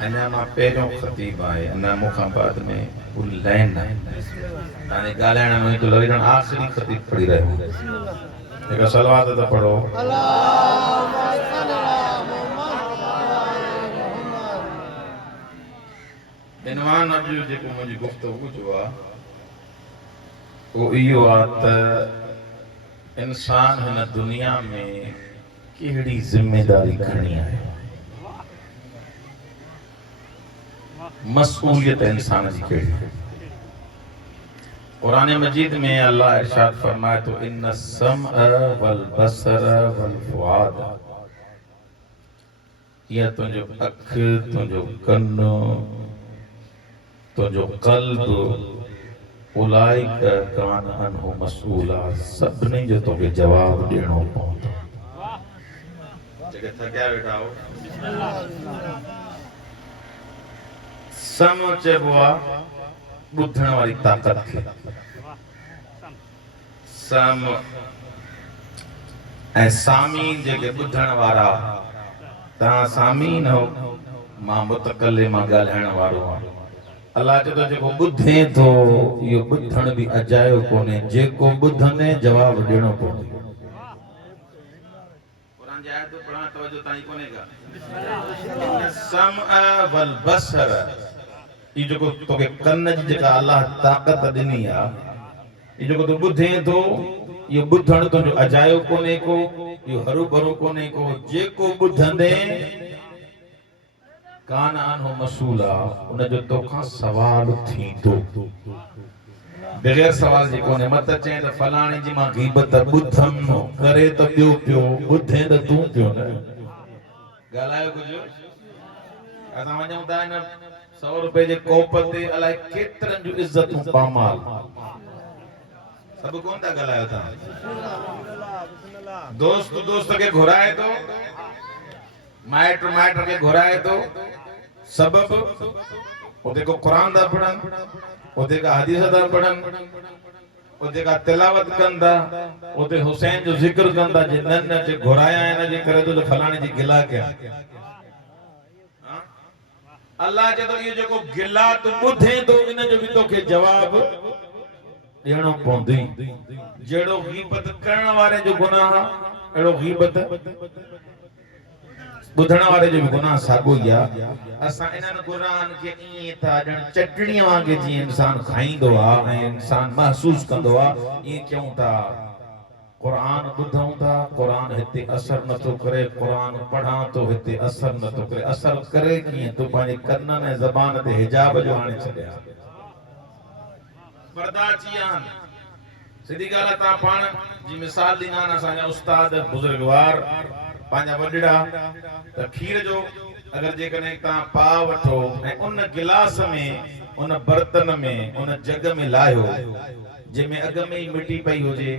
अञा मां पहिरियों ख़तीब आहे, अञा मूंखां बाद में पूरी लाइन आहे। हाणे ॻाल्हाइण में तो लॻे ॼण आख़िरी ख़तीब पढ़ी रहियो। हिकु सलवात त पढ़ो। इनवान अॼु जेको मुंहिंजी गुफ़्तगू जो आहे उहो इहो आहे त इंसान हिन दुनिया में कहिड़ी ज़िम्मेदारी खणी आहे। मसूलियत इंसान जी कहिड़ी। कुरान मजीद में अल्लाह इरशाद फरमाए तो इन्न सम्अ वल बसर वल फुआद, यह तुंहिंजो अख, तुंहिंजो कन, तुंहिंजो क़ल्ब, उलाइक कान अन्हु मसूला, सभिनी जो तोखे जवाब ॾियणो पवंदो। जेके थकिया वेठा हो, सम चइबो आहे ॿुधण वारी ताक़त खे। सम ऐं सामीन जेके ॿुधण वारा, तव्हां सामीन हो, मां मुतकल्लिम मां ॻाल्हाइण वारो आहियां। अल्लाह चए थो जेको ॿुधे थो इहो ॿुधण बि अजायो कोन्हे, जेको ॿुधंदे जवाब ॾियणो पवंदो। कुरान जी आयत पढ़ा तवजो ताईं कोन्हे का। सम्अ वल बसर, ई जेको तोखे कन जी जेका अल्लाह ताक़त ॾिनी आहे, ई जेको तूं ॿुधे थो इहो ॿुधण तुंहिंजो अजायो कोन्हे को, इहो हरू भरू कोन्हे को, जेको ॿुधंदे कान अन्हु मसूला, उनजो तोखां सवाल थींदो। बग़ैर सवाल जी कोन्हे। मत चए त फलाणे जी मां गीबत ॿुधमि, करे त ॿियो पियो, ॿुधे त तूं पियो न। ॻाल्हायो कुझु। असां वञूं था हिन 100 रुपए जे कोप ते अलाए केतिरनि जूं इज़तूं पामाल, सभु कोन था ॻाल्हायो था। दोस्त दोस्त खे घुराए थो, माइट माइट खे घुराए थो, सबब उते को क़ुरान था पढ़नि, उते का हदीस था पढ़नि, उते का तिलावत कंदा, उते हुसैन जो ज़िक्र कंदा। जे न जे घुराया हिन जे करे तो फलाणे जी गिला कया। अल्लाह चए थो इहो जेको गिला तूं ॿुधे थो इन जो बि तोखे जवाब ॾियणो पवंदी। जहिड़ो गीबत करण वारे जो गुनाह अहिड़ो गीबत ॿुधण वारे जो बि गुनाह साॻियो ई आहे। असां इन्हनि गुनाहनि खे ईअं था ॼण चटणीअ वांगुरु जीअं इंसान खाईंदो आहे ऐं इंसान महसूस कंदो आहे, ईअं कयूं था। कुरान ॿुधूं था, कुरान हिते असर नथो करे, कुरान पढ़ां थो हिते असर नथो करे। असर करे कीअं? तूं पंहिंजे कननि ऐं ज़बान ते हिजाब जो हाणे छॾिया, पर्दा अची विया आहिनि। सिधी ॻाल्हि आहे, तव्हां पाण जी मिसाल ॾींदा आहिनि असांजा उस्ताद बुज़ुर्गवार पंहिंजा वॾड़ा, त खीर जो अगरि जेकॾहिं तव्हां पाउ वठो ऐं उन गिलास में, उन बर्तन में, उन जग में लाहियो जंहिंमें अॻ में ई मिटी पई हुजे,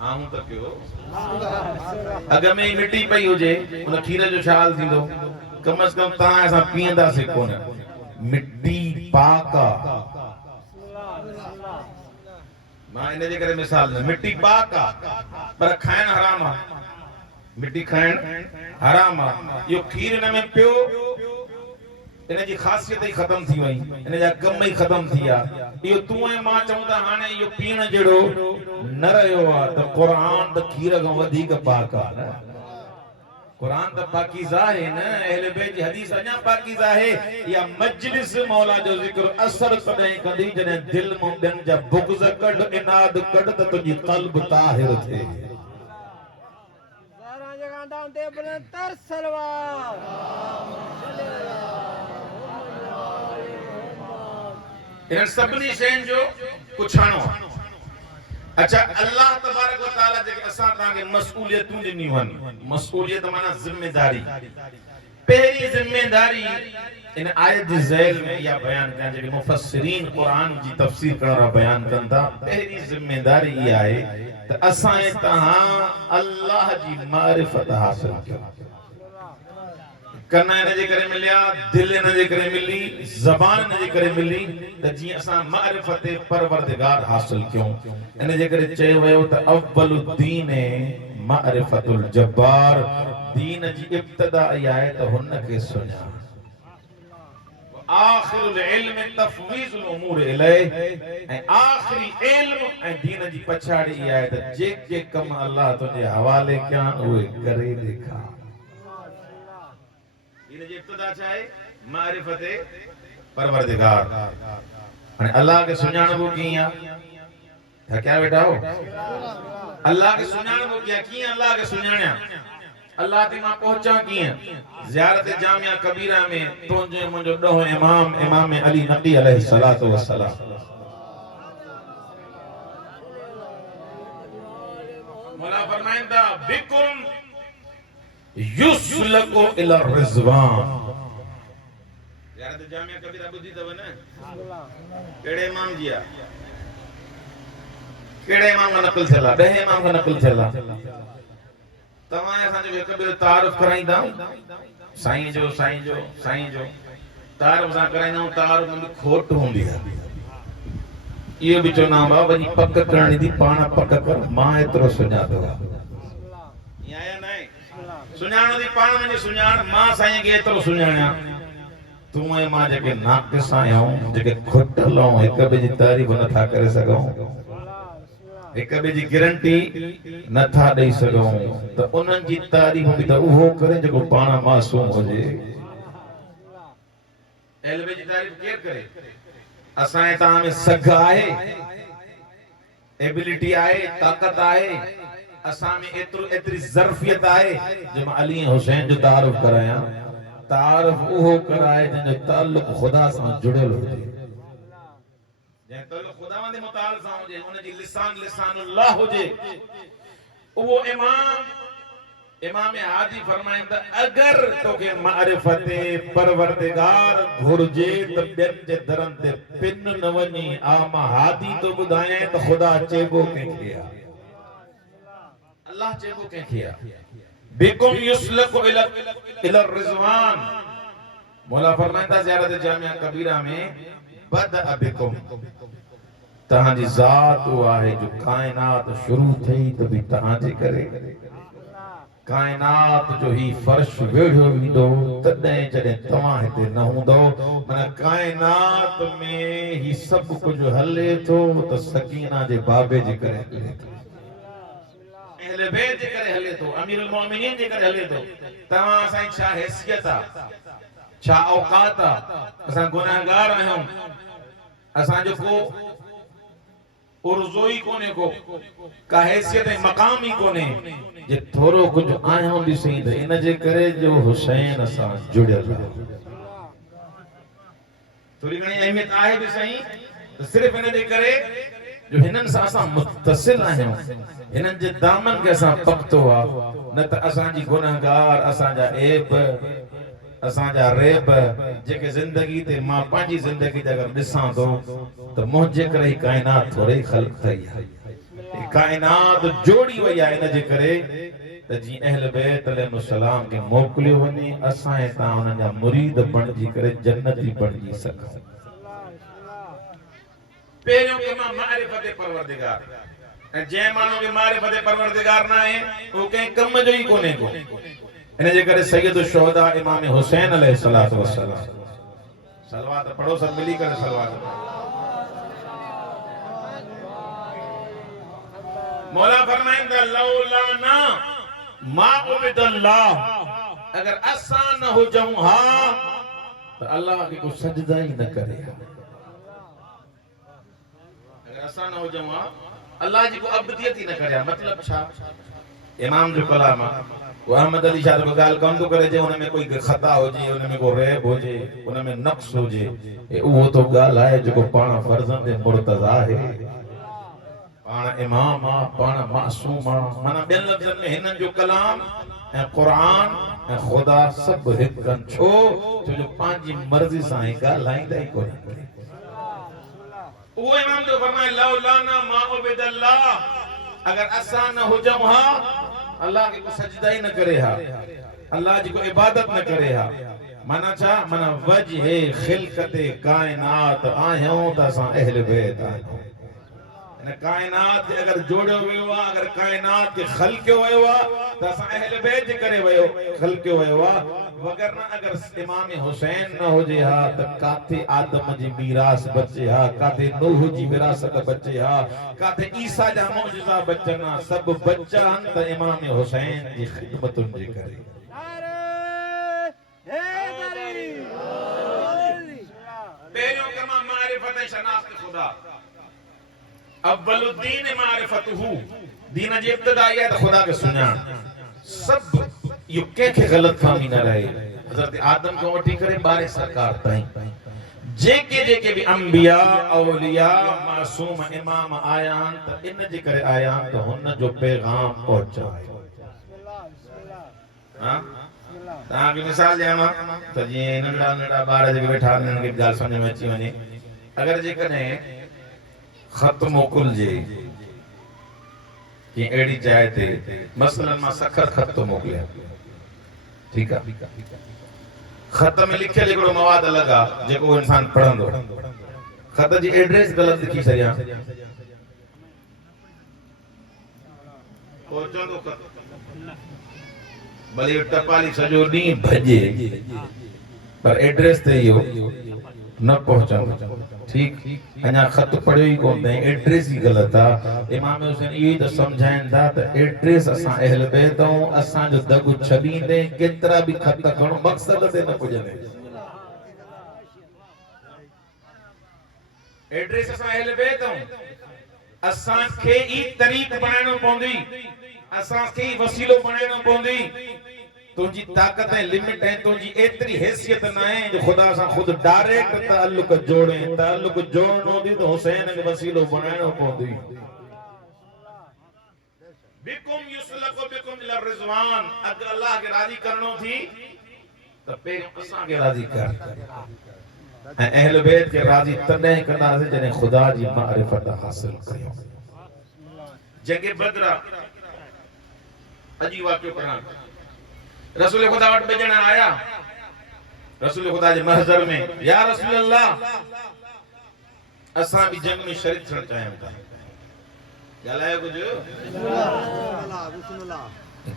आऊं त पियो, अॻ में ई मिटी पई हुजे, उन खीर जो छा हाल थींदो? कम से कम तव्हां असां पीअंदासीं कोन। मिट्टी पाक आहे, मां इन जे करे मिसाल न, मिट्टी पाक आहे पर खाइण हराम आहे। मिट्टी खाइण हराम आहे। इहो खीर हिन में पियो, इन जी ख़ासियत ई ख़तम थी वई, इन जा कम ई ख़तम थी विया। इहो तूं ऐं मां चऊं था हाणे इहो पीअण जहिड़ो न रहियो आहे, त क़ुरान त खीर खां वधीक पाक आहे न। कुरान त पाकीज़ा है न, अहले बैत जी हदीस अञा पाकीज़ा है। या मजलिस मौला जो ज़िक्र असर तॾहिं कंदी जॾहिं दिल मां ॿियनि जा बुग़्ज़ कढ, इनाद कढ, त तुंहिंजी क़ल्ब ताहिर थिए। इन सभिनी शयुनि जो पुछाणो आहे। अच्छा, अल्लाह तबारक व तआला जेके असां तव्हांखे मसूलियतूं ॾिनियूं आहिनि, मसूलियत माना ज़िम्मेदारी। पहिरीं ज़िम्मेदारी इन आयत जी ज़ैल में इहा बयान कया, जेके मुफ़स्सिरीन क़ुरान जी तफ़सीर करण वारा बयान कनि था। पहिरीं ज़िम्मेदारी इहा आहे त असां ऐं तव्हां अल्लाह जी मारिफत हासिल कयूं। कन हिन जे करे मिलिया, दिल हिन जे करे मिली, ज़बान हिन जे करे मिली, त जीअं असां मारिफत परवरदिगार हासिल कयूं। इन जे करे चयो वियो त अव्वलुद्दीन मारिफतुल जब्बार दीन जी इब्तिदा आहे त हुन खे सुञाण आखिरुल इल्म तफवीजुल उमूर इलैह ऐं आखिरी इल्म ऐं दीन जी पछाड़ी आहे त जेके कम अल्लाह तुंहिंजे हवाले कयां उहे करे ॾेखार दीन जी इब्तिदा छा आहे मारिफत परवरदिगार हाणे अल्लाह खे सुञाणबो कीअं आहे थकिया वेठा हो अल्लाह के सुञाणबो कीअं अल्लाह के सुञाणिया अल्लाह ते मां पहुचा कीअं ज़ियारत जामिया कबीरा में तुंहिंजे मुंहिंजो ॾहों इमाम अली नबी अलैहि सलातो वसलाम मौला फरमाइंदा बिकुम युस्लको इला रिज़वान ज़ियारत जामिया कबीरा ॿुधी अथव न कहिड़े इमाम जी आहे केड़े इमाम का नकल थियल आहे 10 इमाम का नकल थियल आहे तव्हां असांजो हिकु ॿियो तारुफ कराईंदा साईं जो तारुफ सां कराईंदा तारुफ में खोट हूंदी आहे इहो बि चवंदा बाबा वञी पक करणी थी पाण पक कर मां एतिरो सुञातो आहे या न सुञाण थी पाण वञी सुञाण मां साईं खे एतिरो सुञाणिया तूं ऐं मां जेके नाक़िस आहियूं जेके खुटल आहियूं हिक ॿिए जी तारीफ़ नथा करे सघूं एक बे जी गारंटी नथा ॾेई सघूं त उन्हनि जी तारीफ़ बि त उहो करे जेको पाण मासूम हुजे एलबे जी तारीफ़ केर करे असां तव्हां में सघ आहे एबिलिटी आहे ताकत आहे असां में एतिरी ज़र्फियत आहे जो मां अली हुसैन जो तारुफ करायां तारुफ उहो कराए जंहिंजो ताल्लुक ख़ुदा सां जुड़ियल हुजे जंहिं ताल्लुक ख़ुदावंद मुताल सां हुजे उन जी लिसानुल्लाह हुजे वो इमाम हादी फरमाइंदा अगर तोखे मारिफत परवरदिगार घुर्जे त ॿियनि जे दरन ते पिन न वञी मां हादी तो ॿुधायां त ख़ुदा चइबो कंहिंखे आहे अल्लाह चइबो कंहिंखे आहे बिकुम युस्लकु इला रिज़वान मौला फरमाइंदा ज़ियारत जामिया कबीरा में बद अबिकुम तहां जी ज़ात आहे जो कायनात शुरू थई त भी तहां जे करे कायनात जो ही फर्श वेढ़ो विंदो तॾहिं जॾहिं तव्हां हिते न हूंदो माना कायनात में ही सब कुछ हले थो त सकीना जे बाबे जे करे हले थो अहले बैत जे करे हले थो अमीरुल मोमिनीन जे करे हले थो तव्हां असां छा हैसियत आहे छा औकात आहे असां गुनाहगार आहियूं असां जो को उर्ज़ोई कोने को का हैसियत मकाम ही कोने जे थोरो कुछ आयो दिसई त इन जे करे जो हुसैन असां जुड़ियल आहे थोड़ी घणी अहमियत आहे भी सही तो सिर्फ इन जे करे जो हिनन सां असां मुत्तसिल आहियूं हिनन जे दामन के असां पकतो आ न त असां जी गुनाहगार असां जा ऐब असां जा रेब जेके जिंदगी ते मां पंहिंजी जिंदगी ते अगर ॾिसां थो त मुंहिंजे करे कायनात थोड़ी ख़ल्क़ थई आहे कायनात जोड़ी वई आहे इन जे करे त जी अहल बैत अलैहिस्सलाम के मोकलियो वञे असां तां उन्हनि जा मुरीद बणजी करे जन्नती बणजी सघूं पहिरियों के मां मारिफत परवरदिगार ऐं जंहिं माण्हू खे मारिफत परवरदिगार न आहे उहो कंहिं कम जो ई कोन्हे को इन जे करे सैयद शुहदा इमाम हुसैन अलैहिस्सलातु वस्सलाम सलवात पढ़ो सब मिली करे सलवात मौला फरमाइंदा लौलाना मा उबिदल्लाह अगर असां न हुजऊं हा त अल्लाह खे को सजदा ही न करे अगर असां न हुजऊं हा अल्लाह जी को अब्दियत ही न करे मतलब छा इमाम जो कलाम वो अहमद अली शाह को गाल कम तो करे जे उनमें कोई खता हो जे उनमें को रैब हो जे उनमें नक्स हो जे वो तो गाल है जो पाण फर्जंद मुर्तजा है पाण इमाम आ पाण मासूम आ माना बेन लफ्जन में हिनन जो कलाम ए कुरान ए खुदा सब हिकन छो जो पांजी मर्जी सां ही गाल आइंदा ही कोन वो इमाम जो फरमाए लौलाना मा उबिदल्लाह अगर असा न हुजऊं हा अल्लाह के को सजदा ही न करे हा अल्लाह जी को इबादत न करे हा माना छा माना वजह खिलकत कायनात आहियूं त असां अहल बैत आहियूं इन कायनात के अगर जोड़ियो वियो आहे, अगर कायनात के ख़ल्क़ियो वियो आहे त असां अहल बैत जे करे वियो ख़ल्क़ियो वियो आहे। वगरना अगर इमाम हुसैन न हुजे हा त काथे आदम जी मीरास बचे हा, काथे नूह जी विरासत बचे हा, काथे ईसा जा मौजज़ा बचन हा। सब बचा आहिनि त इमाम हुसैन जी ख़िदमतुनि जे करे। पहिरियों कम मारिफत शनाख्त खुदा, अव्वलुद्दीन मारिफतहू, दीन जी इब्तिदाई त खुदा के सुञाण। सब यो कंहिंखे ग़लतफहमी न रहे। हज़रत आदम को वठी करे ॿारहें सरकार ताईं जेके जेके भी अंबिया औलिया मासूम इमाम आया आहिनि त इन जे करे आया आहिनि त हुन जो पैगाम पहुचायो। हां तव्हांखे मिसाल ॾियां त जीअं नंढड़ा नंढड़ा ॿार जेके वेठा आहिनि हिननि खे ॻाल्हि सम्झ में अची वञे। अगरि जेकॾहिं ख़त मोकिलिजे कि अहिड़ी जाइ ते मसलन मां सखर ख़त थो मोकिलियां, ठीकु आहे, ख़त में लिखियल हिकिड़ो मवाद अलॻि आहे जेको इंसान पढ़ंदो, ख़त जी एड्रेस ग़लति लिखी छॾियां, पहुचंदो ख़त, भले टपाली सॼो ॾींहुं भॼे पर एड्रेस ते इहो न पहुचंदो। ठीक अञा ख़त पढ़ियो ई कोन अथई, एड्रेस ई ग़लति आहे। इमाम हुसैन इहो ई त सम्झाइनि था त एड्रेस असां अहल बैत आहियूं, असांजो दॻु छॾींदे केतिरा बि ख़त खणो मक़सद ते न पुॼंदे। एड्रेस असां अहल बैत आहियूं, असांखे ई तरीक़ बणाइणो पवंदी, असांखे ई वसीलो बणाइणो पवंदी। तुझी ताकत है लिमिट है, तुझी एतरी हैसियत ना है जो खुदा सा खुद डायरेक्ट ताल्लुक जोड़े। ताल्लुक जोड़नो दी तो हुसैन के वसीलो बनाणो पवंदी। बिकुम युसलकु बिकुम इला रिजवान, अगर अल्लाह के राजी करनो थी त पहिरियों असां के राजी कर ऐं अहल बैत के राजी तॾहिं कंदासीं जॾहिं खुदा जी मारिफत हासिल कयूं। जंगे बदरा अजी वाक़ियो पढ़ां, रसूल खुदा वट ॿ ॼणा आया रसूल खुदा जे महज़र में, या रसूल अल्लाह असां भी जंग में शरीक थियण चाहियूं था। ॻाल्हायो कुझु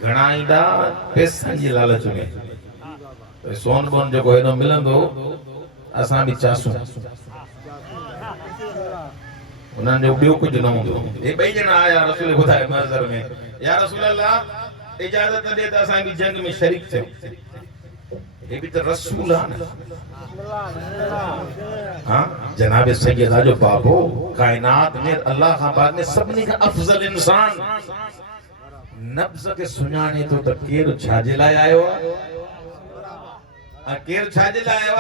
घणा ईंदा पैसनि जी लालच में, सोन बोन जेको हेॾो मिलंदो असां भी चासूं, उन्हनि जो ॿियो कुझु न हूंदो। हे ॿई ॼणा आया रसूल खुदा जे महज़र में, या रसूल अल्लाह इजाजत दे त असां भी जंग में शरीक थियूं। हे भी तो रसूल आहे न। हां जनाब सैयदा जो बाबो कायनात में अल्लाह खां बाद में सभिनी खां अफजल इंसान नब्ज़ के सुञाणे तो त केरु छाजे लाइ आयो आहे, केरु छाजे लाइ आयो आहे।